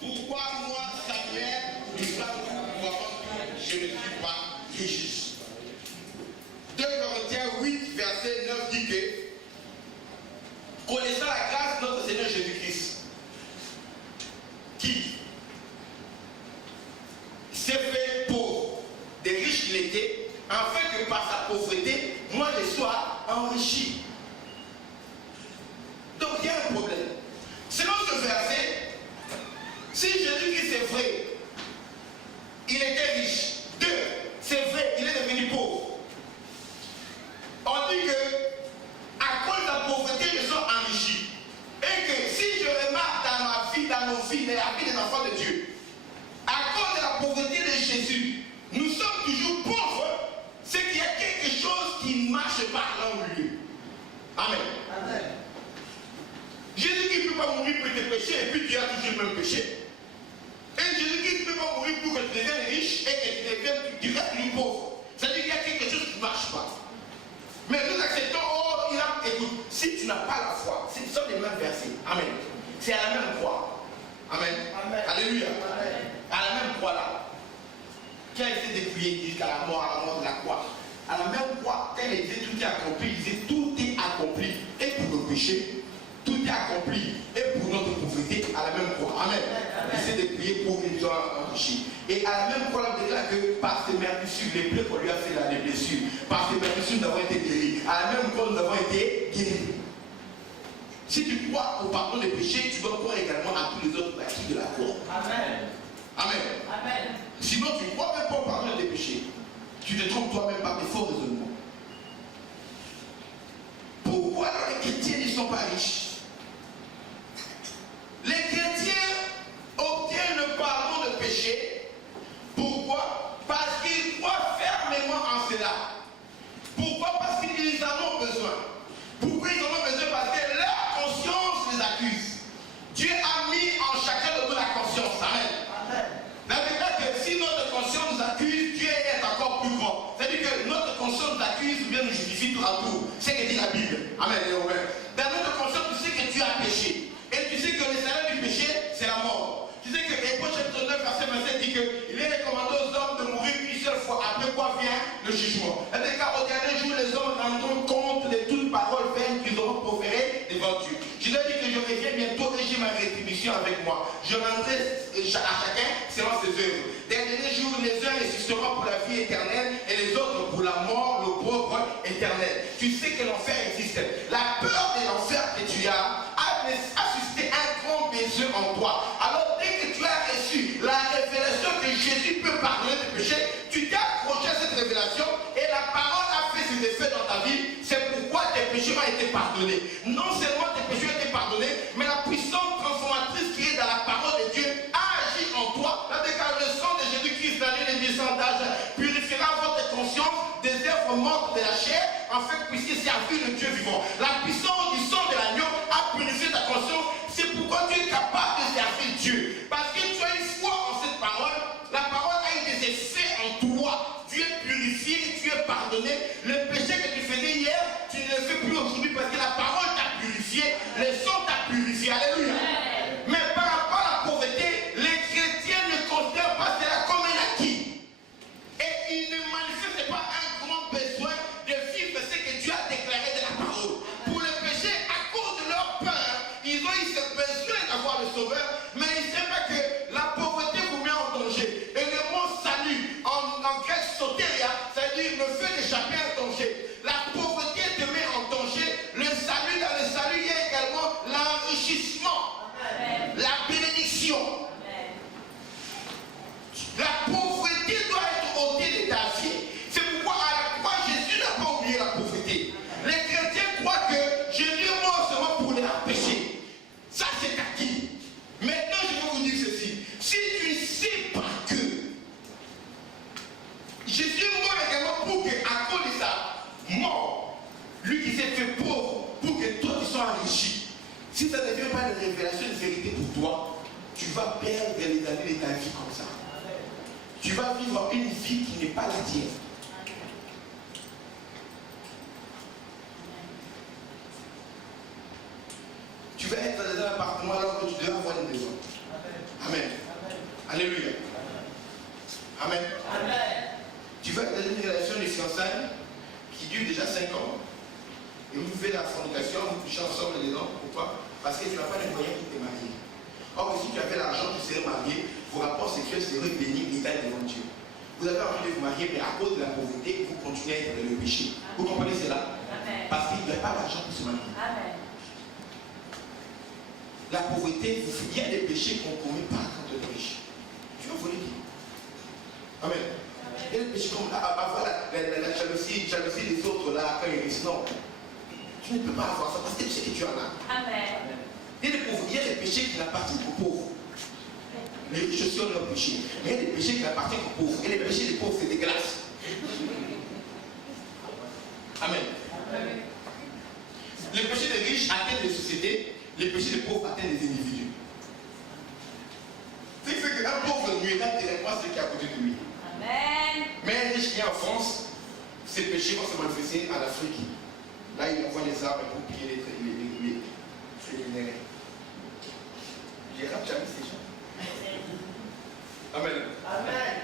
pourquoi moi, Samuel, je ne suis pas riche. 2 Corinthiens 8, verset 9 dit que, connaissant la grâce de notre Seigneur Jésus-Christ, qui s'est fait pauvre, des riches il était, afin que par sa pauvreté, moi je sois enrichi. Donc il y a un problème. Selon ce verset, si Jésus-Christ est vrai, il était riche. 2, c'est vrai, il est devenu pauvre. On dit que, à cause de la pauvreté, je suis enrichi. Et que si je remarque dans ma vie, dans nos vies, dans la vie des enfants de Dieu, à cause de la pauvreté de Jésus, nous sommes toujours pauvres, c'est qu'il y a quelque chose qui ne marche pas dans le lieu. Amen. Amen. Jésus qui ne peut pas mourir pour tes péchés et puis tu as toujours le même péché. Et Jésus qui ne peut pas mourir pour que tu deviennes riche et que tu restes plus pauvre. C'est-à-dire qu'il y a quelque chose qui ne marche pas. Mais nous acceptons, écoute, si tu n'as pas la foi, ce sont les mêmes versets. Amen. C'est à la même croix. Amen. Amen. Alléluia. Amen. À la même croix là. Qui a été dépouillé jusqu'à la mort de la croix. À la même croix, quand il disait tout est accompli, il disait tout est accompli. Et pour le péché, tout est accompli. Et pour notre pauvreté, à la même croix. Amen. Il s'est dépouillé pour qu'il soit enrichi. Et à la même croix, il déclare que par ses meurtrissures, les plaies qu'on lui a fait là, les blessures, par ses meurtrissures, nous avons été guéris. À la même croix, nous avons été guéris. Si tu crois au pardon des péchés, tu dois croire également à tous les autres acquis de la croix. Amen. Amen. Amen. Sinon, tu ne crois même pas au pardon des péchés. Tu te trompes toi-même par des faux raisonnements. Pourquoi alors les chrétiens ne sont pas riches? Les chrétiens obtiennent le pardon de péché. Pourquoi? Parce qu'ils croient fermement en cela. Pourquoi? Parce qu'ils en ont besoin. Pourquoi ils en ont besoin? Parce que leur conscience les accuse. Dieu a mis en chacun de nous la conscience. Amen. La vérité est que si notre conscience nous accuse, Dieu est encore plus grand. C'est-à-dire que notre conscience nous accuse ou bien nous justifie tout à tout. C'est ce que dit la Bible. Amen. Dans notre conscience, tu sais que tu as péché. Et tu sais que le salaire du péché, c'est la mort. Tu sais que Hébreux chapitre 9, verset 27 dit qu'il est recommandé aux hommes de mourir une seule fois. Après quoi vient le jugement. Et car au dernier jour, les hommes rendront compte de toute parole vaine qu'ils auront proférée devant Dieu. Je leur dis que je reviens bientôt et j'ai ma rétribution avec moi. Je rendrai à chacun selon ses œuvres. Dernier jour, les uns résisteront pour la vie éternelle et les autres pour la mort, le pauvre éternel. Tu sais que l'enfer existe. La peur de l'enfer que tu as suscité un grand besoin en toi. Alors dès que tu as reçu la révélation que Jésus peut pardonner tes péchés, tu t'es accroché à cette révélation et la parole a fait ses effets dans ta vie. C'est pourquoi tes péchés ont été pardonnés. Non seulement tes péchés ont été pardonnés, mais la puissance transformatrice qui est dans la parole de Dieu a agi en toi. La déclaration du sang de Jésus-Christ, l'année des 800 d'âge, purifiera votre conscience des œuvres mortes de la chair, afin que vous puissiez servir le Dieu vivant. La puissance du sang de l'agneau a purifié ta conscience. C'est pourquoi tu es capable de servir Dieu. Parce que tu as une foi en cette parole. La parole a eu des effets en toi. Tu es purifié, tu es pardonné. Le péché que tu faisais hier, tu ne le fais plus aujourd'hui parce que la parole t'a purifié. Le sang t'a purifié. Alléluia. Mais par rapport à la pauvreté, les chrétiens ne considèrent pas cela comme un acquis. Et ils ne manifestent pas un grand besoin de vivre ce que Dieu a déclaré de la parole. Pour le péché, à cause de leur peur, ils ont eu ce besoin d'avoir le sauveur, mais ils ne savent pas que la pauvreté vous met en danger. Et le mot salut, en grec soteria, c'est-à-dire le fait d'échapper à un danger. La pauvreté te met en danger. Le salut, dans le salut, il y a également l'enrichissement, la bénédiction. La pauvreté doit être ôtée de ta vie. C'est pourquoi à la croix, Jésus n'a pas oublié la pauvreté. Les chrétiens croient que Jésus est mort seulement pour les empêcher. Ça, c'est acquis. Maintenant, je vais vous dire ceci. Si tu ne sais pas que Jésus est mort également pour que, à cause de sa mort, lui qui s'est fait pauvre, pour que toi tu sois enrichi. Si ça ne devient pas une révélation de vérité pour toi, tu vas perdre les années de ta vie comme ça. Tu vas vivre une vie qui n'est pas la tienne. Tu vas être dans un appartement alors que tu devais avoir une maison. Amen. Alléluia. Amen. Amen. Tu vas dans une relation de fiançailles qui dure déjà 5 ans. Et vous faites la fornication, vous couchez ensemble dedans. Pourquoi? Parce que tu n'as pas les moyens pour te marier. Or, si tu avais l'argent, tu serais marié, vos rapports sexuels seraient bénis et égal devant Dieu. Vous avez envie de vous marier, mais à cause de la pauvreté, vous continuez à être dans le péché. Vous comprenez cela? Amen. Parce qu'il n'y a pas d'argent pour se marier. Amen. La pauvreté, il y a des péchés qu'on ne commet pas quand on est riche. Tu veux voler qui? Amen. Il y a des péchés comme avoir la jalousie des autres là quand ils risquent. Non. Tu ne peux pas avoir ça parce que tu sais que tu en as. Amen. Il y a des péchés qui n'appartiennent qu'aux pauvres. Les riches aussi ont leurs péchés. Mais il y a des péchés qui n'appartiennent qu'aux pauvres. Et les péchés des pauvres, c'est des glaces. Amen. Amen. Les péchés des riches atteignent les sociétés. Les péchés des pauvres atteignent les individus. C'est qu'un pauvre nuira directement celui qui est à côté de lui. Amen. Mais un riche qui est en France, ses péchés vont se manifester en Afrique. Là, il envoie les armes pour piller les minéraux. J'ai jamais ces gens. Amen. Amen.